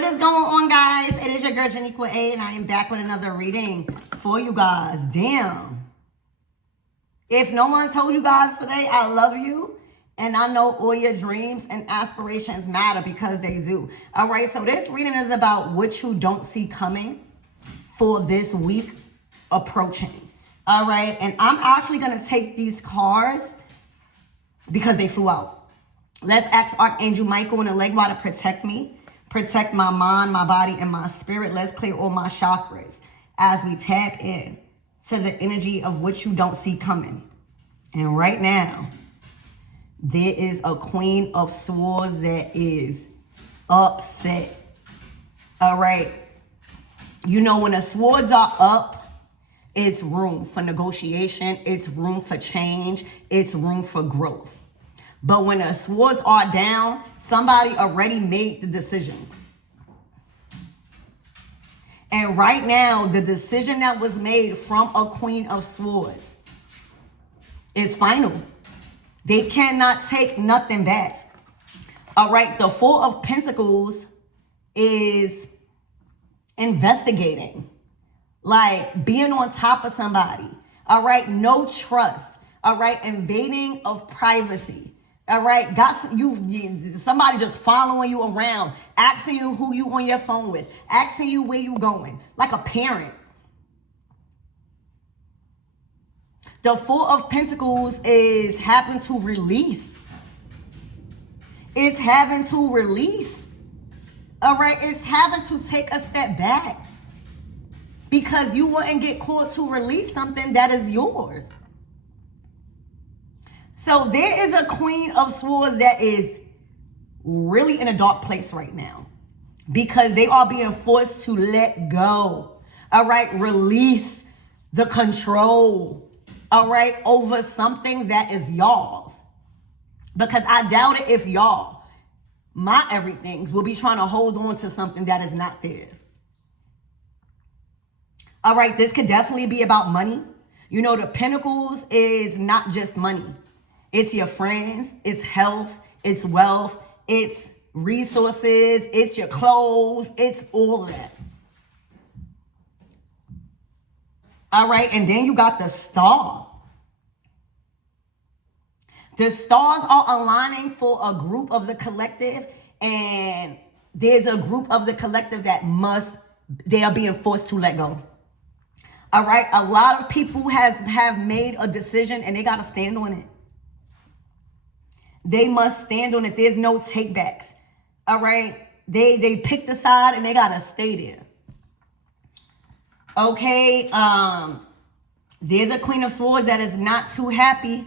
What is going on, guys? It is your girl Janiqua A, and I am back with another reading for you guys. Damn. If no one told you guys today, I love you. And I know all your dreams and aspirations matter because they do. All right, so this reading is about what you don't see coming for this week approaching. All right, and I'm actually going to take these cards because they flew out. Let's ask Archangel Michael and the Legwa to protect me. Protect my mind, my body, and my spirit. Let's clear all my chakras as we tap in to the energy of what you don't see coming. And right now, there is a Queen of Swords that is upset. All right. You know, when the swords are up, it's room for negotiation. It's room for change. It's room for growth. But when the swords are down, somebody already made the decision. And right now, the decision that was made from a Queen of Swords is final. They cannot take nothing back. All right, the Four of Pentacles is investigating, like being on top of somebody. All right, no trust. All right, invading of privacy. All right, somebody just following you around, asking you who you on your phone with, asking you where you going, like a parent. The Four of Pentacles is having to release. It's having to release. All right, it's having to take a step back because you wouldn't get called to release something that is yours. So there is a Queen of Swords that is really in a dark place right now because they are being forced to let go. All right, release the control. All right, over something that is y'all's. Because I doubt it if y'all, my everythings, will be trying to hold on to something that is not theirs. All right, this could definitely be about money. You know, the Pentacles is not just money. It's your friends, it's health, it's wealth, it's resources, it's your clothes, it's all of that. All right, and then you got the Star. The stars are aligning for a group of the collective, and there's a group of the collective that they are being forced to let go. All right, a lot of people have made a decision and they got to stand on it. They must stand on it. There's no takebacks. All right. They picked a side and they gotta stay there. Okay. There's a Queen of Swords that is not too happy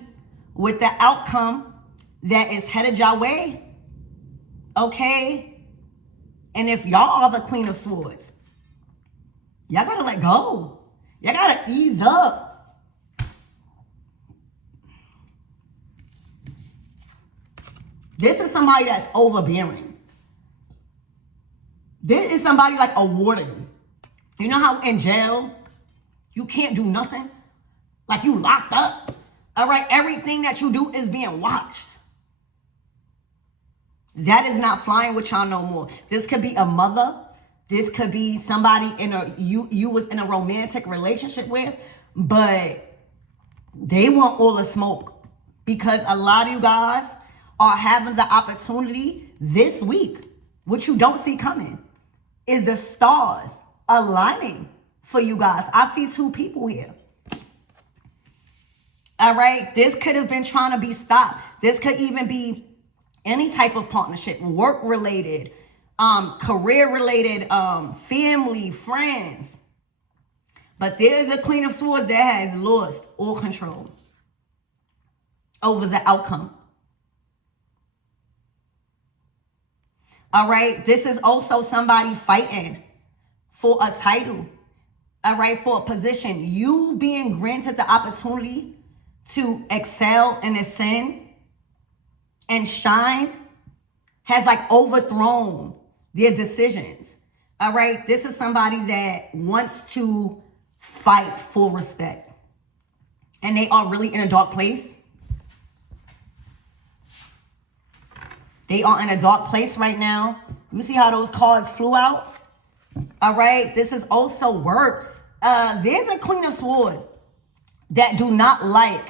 with the outcome that is headed your way. Okay. And if y'all are the Queen of Swords, y'all gotta let go. Y'all gotta ease up. This is somebody that's overbearing. This is somebody like a warden. You know how in jail, you can't do nothing? Like you locked up. All right, everything that you do is being watched. That is not flying with y'all no more. This could be a mother. This could be somebody you was in a romantic relationship with, but they want all the smoke because a lot of you guys are having the opportunity this week. What you don't see coming is the stars aligning for you guys. I see two people here. All right. This could have been trying to be stopped. This could even be any type of partnership, work related, career related, family, friends. But there is a Queen of Swords that has lost all control over the outcome. All right, this is also somebody fighting for a title, all right, for a position. You being granted the opportunity to excel and ascend and shine has like overthrown their decisions, all right? This is somebody that wants to fight for respect, and they are really in a dark place. They are in a dark place right now. You see how those cards flew out? All right, this is also work. There's a Queen of Swords that do not like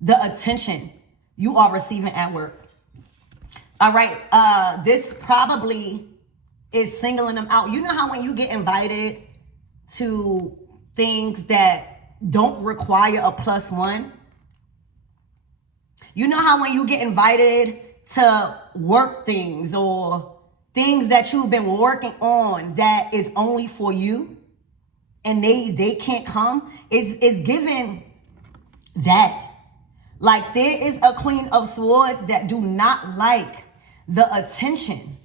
the attention you are receiving at work. All right, this probably is singling them out. You know how when you get invited to things that don't require a +1? You know how when you get invited to work things or things that you've been working on that is only for you and they can't come? It's given that. Like, there is a Queen of Swords that do not like the attention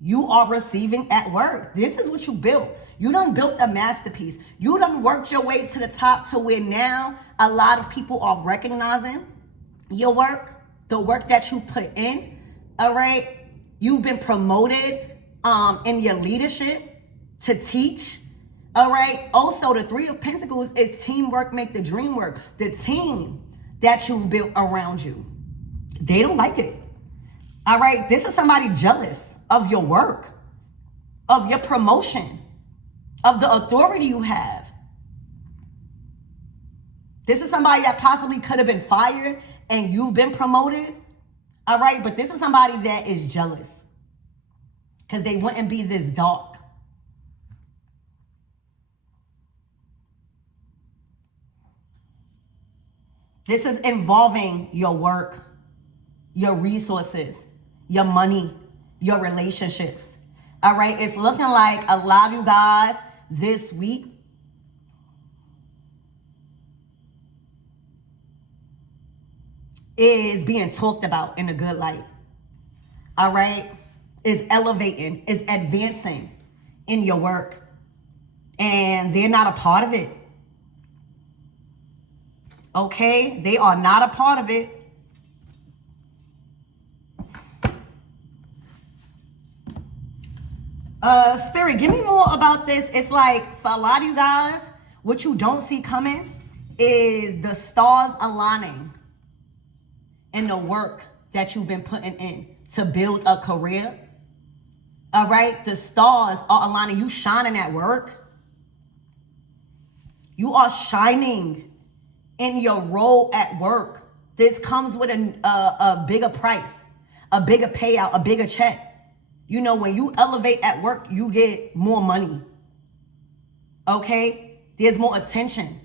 you are receiving at work. This is what you built. You done built a masterpiece. You done worked your way to the top to where now a lot of people are recognizing your work, the work that you put in. All right. You've been promoted in your leadership to teach. All right. Also, the Three of Pentacles is teamwork make the dream work. The team that you've built around you, they don't like it. All right. This is somebody jealous of your work, of your promotion, of the authority you have. This is somebody that possibly could have been fired and you've been promoted. All right. But this is somebody that is jealous because they wouldn't be this dark. This is involving your work, your resources, your money, your relationships. All right. It's looking like a lot of you guys this week is being talked about in a good light. All right. Is elevating, is advancing in your work. And they're not a part of it. Okay. They are not a part of it. Spirit, give me more about this. It's like, for a lot of you guys, what you don't see coming is the stars aligning in the work that you've been putting in to build a career. All right. The stars are aligning. You shining at work. You are shining in your role at work. This comes with a bigger price, a bigger payout, a bigger check. You know, when you elevate at work, you get more money. Okay? There's more attention.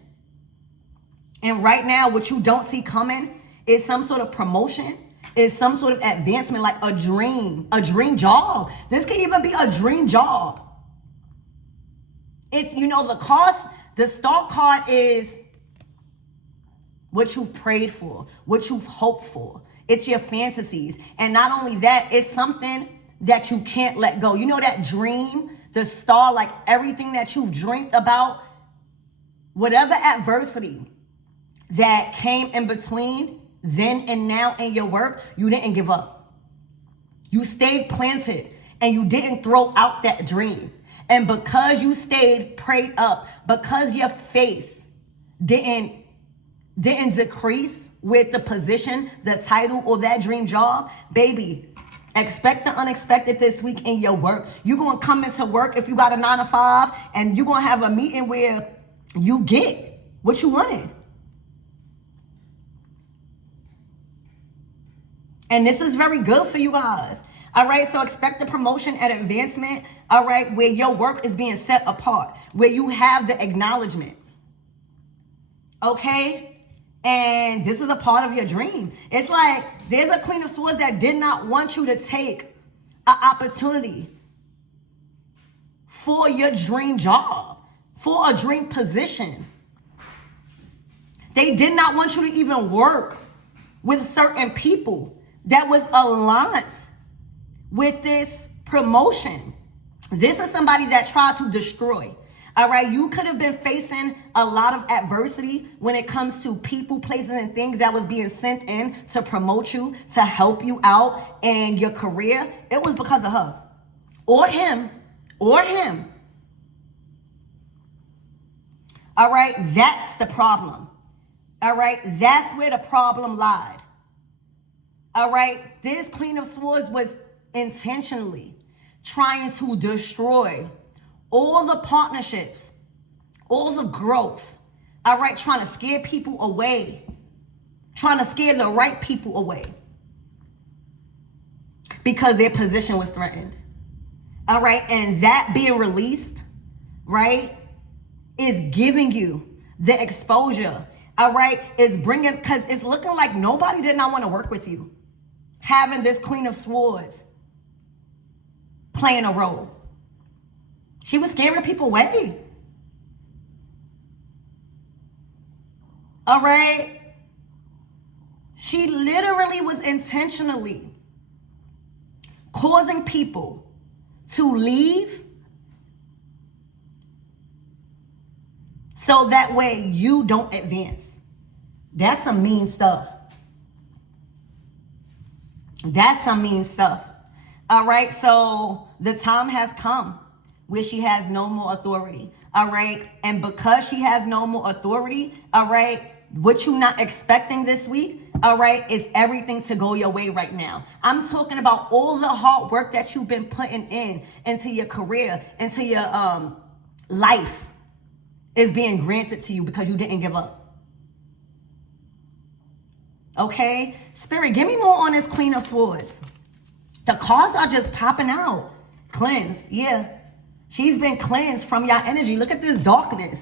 And right now, what you don't see coming is some sort of promotion, is some sort of advancement, like a dream job. This could even be a dream job. It's, you know, the star card is what you've prayed for, what you've hoped for. It's your fantasies. And not only that, it's something that you can't let go. You know that dream, the star, like everything that you've dreamed about, whatever adversity that came in between then and now in your work, you didn't give up. You stayed planted and you didn't throw out that dream. And because you stayed prayed up, because your faith didn't decrease with the position, the title, or that dream job, baby, expect the unexpected this week in your work. You're going to come into work if you got a 9 to 5, and you're going to have a meeting where you get what you wanted. And this is very good for you guys. All right, so expect the promotion and advancement, all right, where your work is being set apart, where you have the acknowledgement. Okay? And this is a part of your dream. It's like there's a Queen of Swords that did not want you to take an opportunity for your dream job, for a dream position. They did not want you to even work with certain people that was aligned with this promotion. This is somebody that tried to destroy. All right, you could have been facing a lot of adversity when it comes to people, places, and things that was being sent in to promote you, to help you out in your career. It was because of her or him or him. All right, that's the problem. All right, that's where the problem lied. All right, this Queen of Swords was intentionally trying to destroy all the partnerships, all the growth, all right, trying to scare people away, trying to scare the right people away because their position was threatened. All right, and that being released, right, is giving you the exposure. All right, is bringing, because it's looking like nobody did not want to work with you. Having this Queen of Swords playing a role. She was scaring people away. All right. She literally was intentionally causing people to leave so that way you don't advance. That's some mean stuff. That's some mean stuff. All right, so the time has come where she has no more authority. All right, and because she has no more authority, all right, what you not expecting this week, all right, is everything to go your way right now. I'm talking about all the hard work that you've been putting into your career, into your life is being granted to you because you didn't give up. Okay, Spirit, give me more on this Queen of Swords. The cards are just popping out. Cleanse, yeah. She's been cleansed from your energy. Look at this darkness.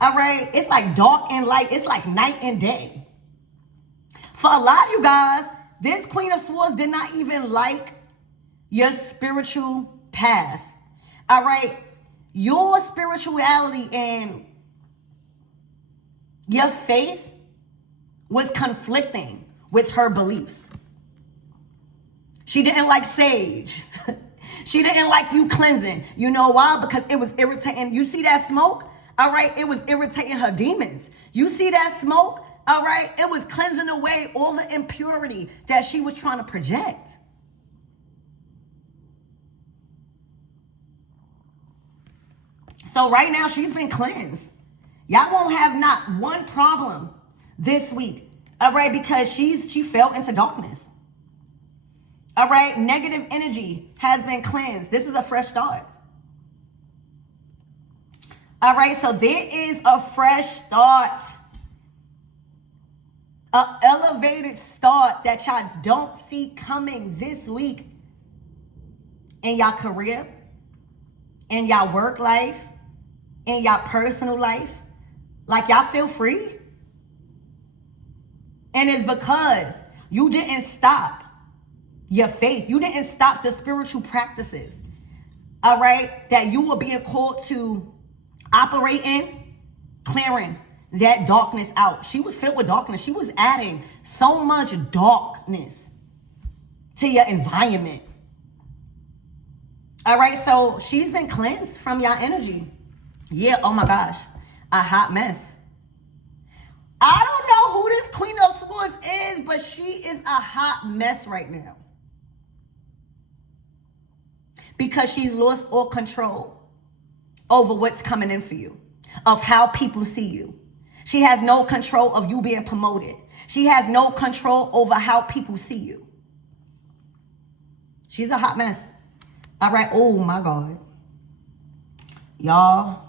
All right, it's like dark and light. It's like night and day. For a lot of you guys, this Queen of Swords did not even like your spiritual path. All right, your spirituality and your faith was conflicting with her beliefs. She didn't like sage. She didn't like you cleansing. You know why? Because it was irritating. You see that smoke? All right, it was irritating her demons. You see that smoke? All right, it was cleansing away all the impurity that she was trying to project. So right now, she's been cleansed. Y'all won't have not one problem this week, all right, because she fell into darkness. All right, negative energy has been cleansed. This is a fresh start. All right, so there is a fresh start. An elevated start that y'all don't see coming this week in y'all career, in y'all work life, in y'all personal life. Like y'all feel free. And it's because you didn't stop your faith. You didn't stop the spiritual practices, all right, that you were being called to operate in, clearing that darkness out. She was filled with darkness. She was adding so much darkness to your environment. All right, so she's been cleansed from your energy. Yeah, oh my gosh, a hot mess. I don't know who this Queen of Swords is, but she is a hot mess right now. Because she's lost all control over what's coming in for you, of how people see you. She has no control of you being promoted. She has no control over how people see you. She's a hot mess. All right, oh my God. Y'all,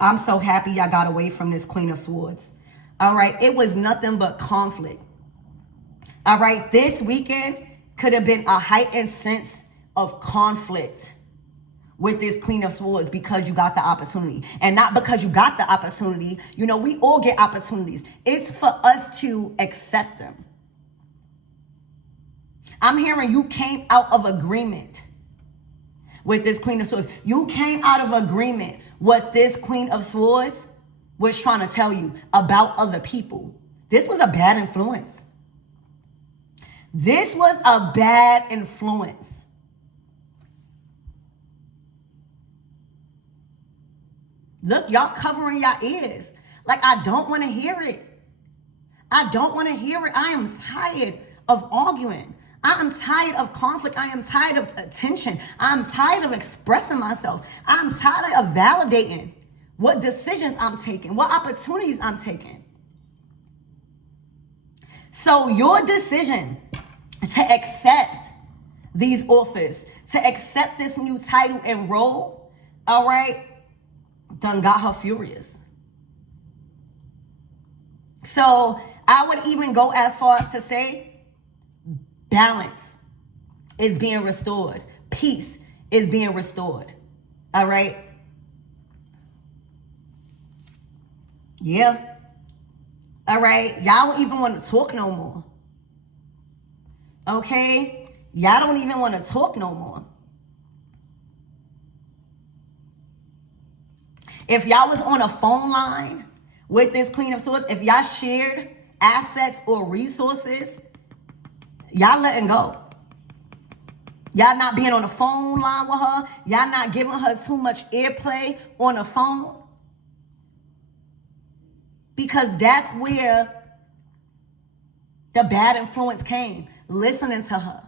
I'm so happy y'all got away from this Queen of Swords. All right, it was nothing but conflict. All right, this weekend could have been a heightened sense of conflict with this Queen of Swords because you got the opportunity. And not because you got the opportunity. You know, we all get opportunities. It's for us to accept them. I'm hearing you came out of agreement with this Queen of Swords. You came out of agreement what this Queen of Swords was trying to tell you about other people. This was a bad influence. This was a bad influence. Look, y'all covering your ears. Like, I don't want to hear it. I don't want to hear it. I am tired of arguing. I am tired of conflict. I am tired of attention. I'm tired of expressing myself. I'm tired of validating what decisions I'm taking, what opportunities I'm taking. So your decision to accept these offers, to accept this new title and role, all right, done got her furious. So I would even go as far as to say balance is being restored. Peace is being restored. All right. Yeah. All right. Y'all don't even want to talk no more. Okay. Y'all don't even want to talk no more. If y'all was on a phone line with this Queen of Swords, if y'all shared assets or resources, y'all letting go. Y'all not being on the phone line with her. Y'all not giving her too much airplay on the phone. Because that's where the bad influence came. Listening to her.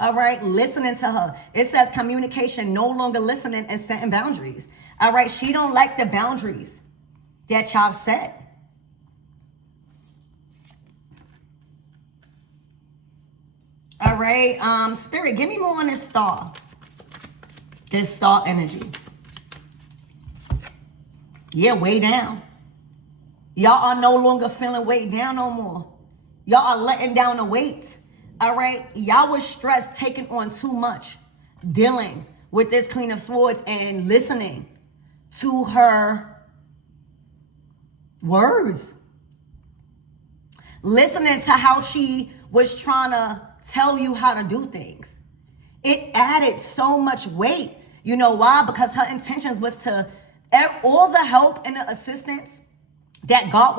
All right, listening to her. It says communication, no longer listening and setting boundaries. All right, she don't like the boundaries that y'all set. All right, Spirit, give me more on this star. This star energy. Yeah, way down. Y'all are no longer feeling weighed down no more. Y'all are letting down the weight. All right, y'all was stressed, taking on too much, dealing with this Queen of Swords and listening to her words. Listening to how she was trying to tell you how to do things. It added so much weight. You know why? Because her intentions was to, all the help and the assistance that God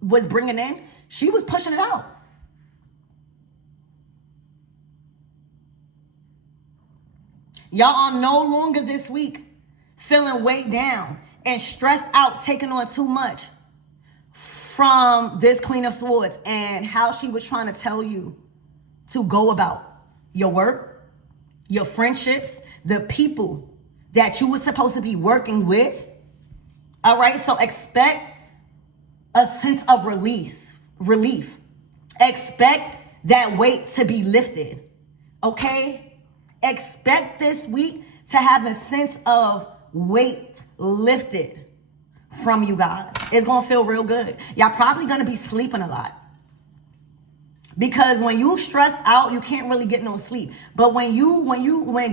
was bringing in, she was pushing it out. Y'all are no longer this week feeling weighed down and stressed out, taking on too much from this Queen of Swords and how she was trying to tell you to go about your work, your friendships, the people that you were supposed to be working with. All right, so expect a sense of relief. Expect that weight to be lifted, okay? Expect this week to have a sense of weight lifted from you guys. It's going to feel real good. Y'all probably going to be sleeping a lot. Because when you stressed out, you can't really get no sleep. But when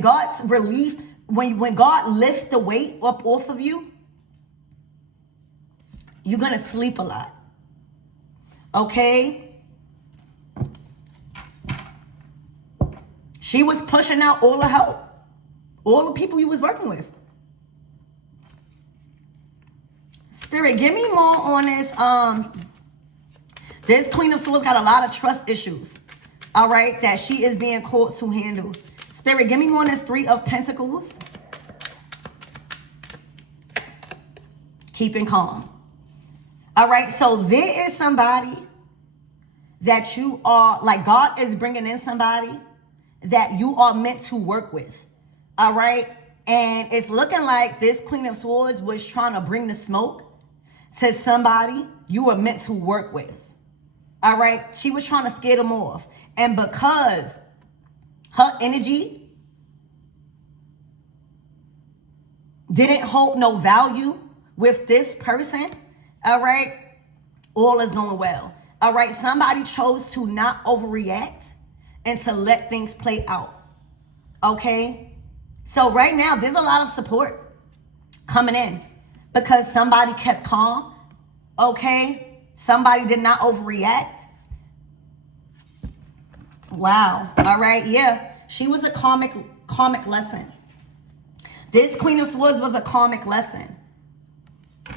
God's relief, when God lifts the weight up off of you, you're going to sleep a lot. Okay? She was pushing out all the help. All the people you was working with. Spirit, give me more on this. This Queen of Swords got a lot of trust issues. All right, that she is being called to handle. Spirit, give me more on this Three of Pentacles. Keeping calm. All right, so there is somebody that you are, like God is bringing in somebody that you are meant to work with. All right, and it's looking like this Queen of Swords was trying to bring the smoke to somebody you were meant to work with. All right, she was trying to scare them off. And because her energy didn't hold no value with this person, all right, all is going well. All right, somebody chose to not overreact and to let things play out. Okay, so right now there's a lot of support coming in because somebody kept calm. Okay, somebody did not overreact. Wow. All right, yeah, she was a karmic lesson. This Queen of Swords was a karmic lesson.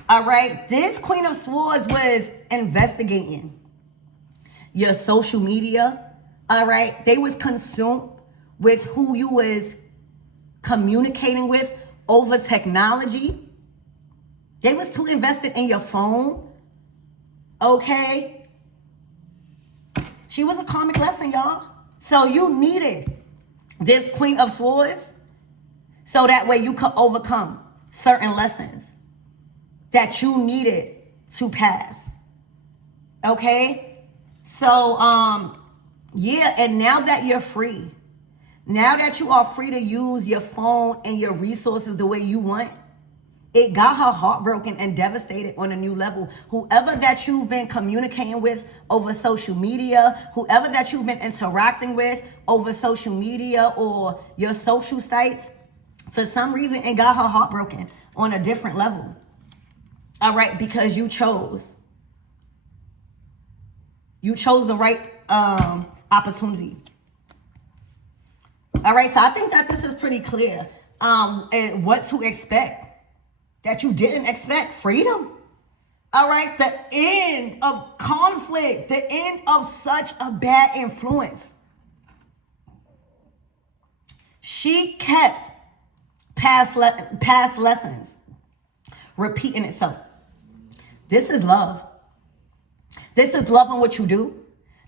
All right, this Queen of Swords was investigating your social media. All right, they was consumed with who you was communicating with over technology. They was too invested in your phone. Okay, she was a karmic lesson, y'all. So you needed this Queen of Swords so that way you could overcome certain lessons that you needed to pass. Okay, so Yeah, and now that you're free, now that you are free to use your phone and your resources the way you want, it got her heartbroken and devastated on a new level. Whoever that you've been communicating with over social media, whoever that you've been interacting with over social media or your social sites, for some reason, it got her heartbroken on a different level. All right, because you chose. You chose the right opportunity. All right, so I think that this is pretty clear. And what to expect that you didn't expect. Freedom. All right, the end of conflict, the end of such a bad influence. She kept past lessons repeating itself. This is love. This is loving what you do.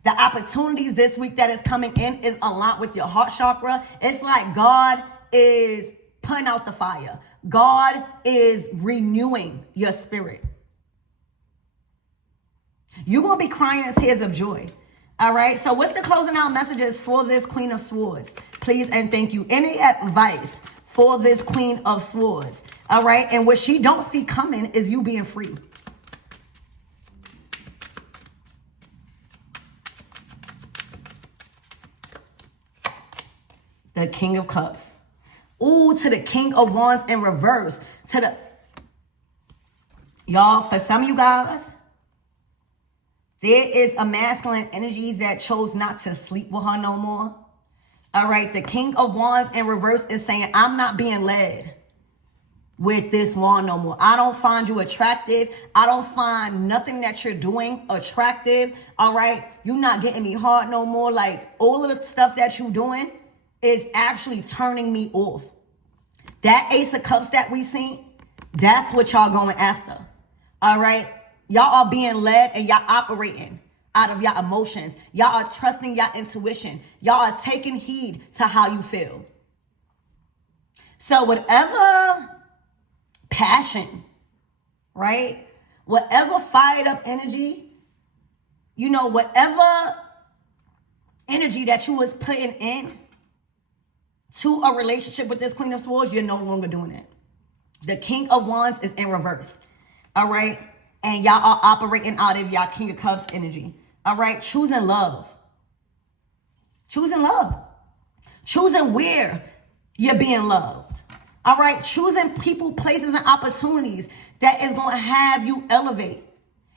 The opportunities this week that is coming in is a lot with your heart chakra. It's like God is putting out the fire. God is renewing your spirit. You're going to be crying tears of joy. All right. So what's the closing out messages for this Queen of Swords? Please and thank you. Any advice for this Queen of Swords? All right. And what she don't see coming is you being free. The King of Cups. Ooh, to the King of Wands in reverse. To the... Y'all, for some of you guys, there is a masculine energy that chose not to sleep with her no more. All right, the King of Wands in reverse is saying, I'm not being led with this wand no more. I don't find you attractive. I don't find nothing that you're doing attractive. All right, you're not getting me hard no more. Like, all of the stuff that you're doing is actually turning me off. That Ace of Cups that we seen, that's what y'all going after. All right? Y'all are being led and y'all operating out of your emotions. Y'all are trusting your intuition. Y'all are taking heed to how you feel. So whatever passion, right? Whatever fired up energy, you know, whatever energy that you was putting in to a relationship with this Queen of Swords, you're no longer doing it. The King of Wands is in reverse. All right? And y'all are operating out of y'all King of Cups energy. All right? Choosing love. Choosing love. Choosing where you're being loved. All right? Choosing people, places, and opportunities that is going to have you elevate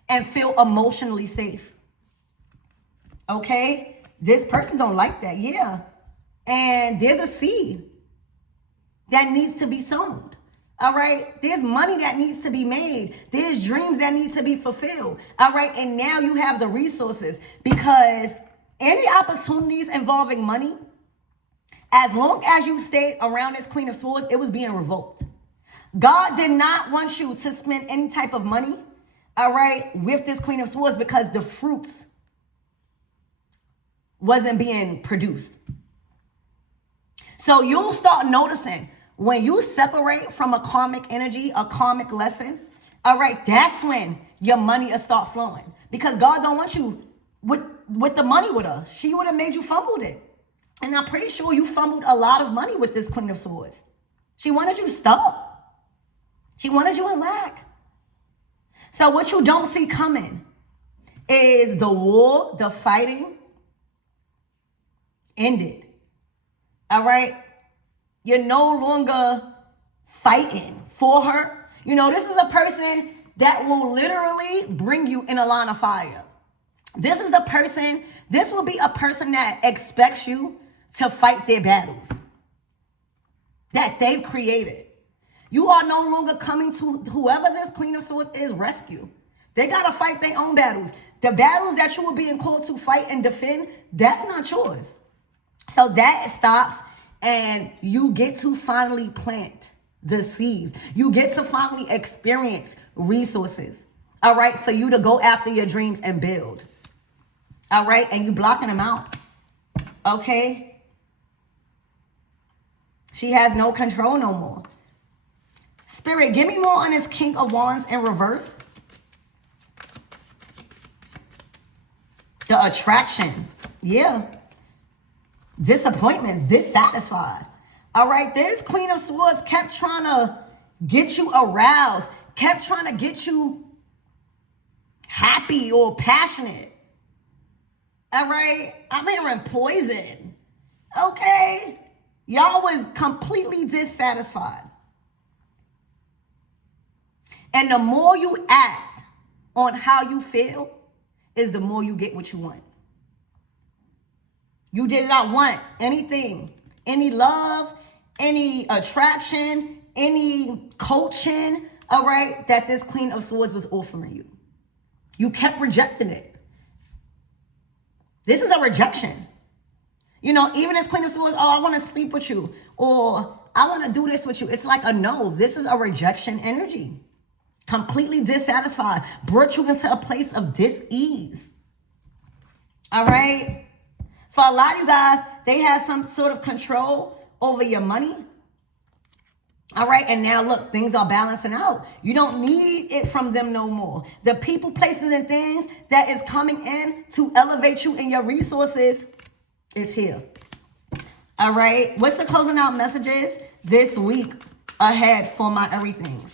and feel emotionally safe. Okay? This person don't like that. Yeah. And there's a seed that needs to be sown. All right. There's money that needs to be made. There's dreams that need to be fulfilled. All right. And now you have the resources, because any opportunities involving money, as long as you stayed around this Queen of Swords, it was being revoked. God did not want you to spend any type of money, all right, with this Queen of Swords, because the fruits wasn't being produced. So you'll start noticing when you separate from a karmic energy, a karmic lesson, all right, that's when your money will start flowing. Because God don't want you with the money with her. She would have made you fumbled it. And I'm pretty sure you fumbled a lot of money with this Queen of Swords. She wanted you to stop. She wanted you in lack. So what you don't see coming is the war, the fighting ended. All right? You're no longer fighting for her. You know, this is a person that will literally bring you in a line of fire. This will be a person that expects you to fight their battles that they've created. You are no longer coming to whoever this Queen of Swords is rescue. They got to fight their own battles. The battles that you were being called to fight and defend, that's not yours. So that stops, and you get to finally plant the seeds. You get to finally experience resources, all right, for you to go after your dreams and build, all right? And you blocking them out, okay? She has no control no more. Spirit, give me more on this King of Wands in reverse. The attraction, yeah. disappointments, dissatisfied. All right, this Queen of Swords kept trying to get you aroused, kept trying to get you happy or passionate. All right, I'm hearing poison. Okay, y'all was completely dissatisfied. And the more you act on how you feel, is the more you get what you want. You did not want anything, any love, any attraction, any coaching, all right, that this Queen of Swords was offering you. You kept rejecting it. This is a rejection. You know, even as Queen of Swords, oh, I want to sleep with you, or I want to do this with you. It's like a no. This is a rejection energy. Completely dissatisfied. Brought you into a place of dis-ease. All right? For a lot of you guys, they had some sort of control over your money. All right, and now look, things are balancing out. You don't need it from them no more. The people, places, and things that is coming in to elevate you in your resources is here. All right, what's the closing out messages this week ahead for my everythings?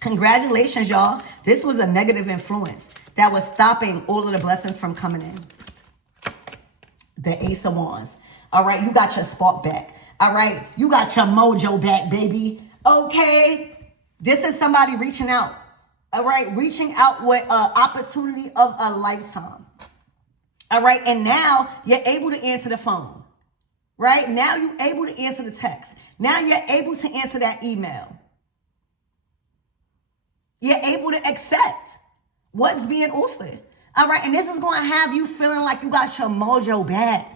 Congratulations, y'all. This was a negative influence that was stopping all of the blessings from coming in. The Ace of Wands. All right, you got your spark back. All right, you got your mojo back, baby. Okay, this is somebody reaching out. All right, reaching out with an opportunity of a lifetime. All right, and now you're able to answer the phone. Right, now you're able to answer the text. Now you're able to answer that email. You're able to accept what's being offered. All right, and this is going to have you feeling like you got your mojo back.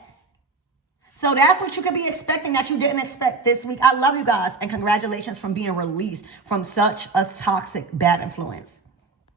So that's what you could be expecting that you didn't expect this week. I love you guys, and congratulations from being released from such a toxic bad influence.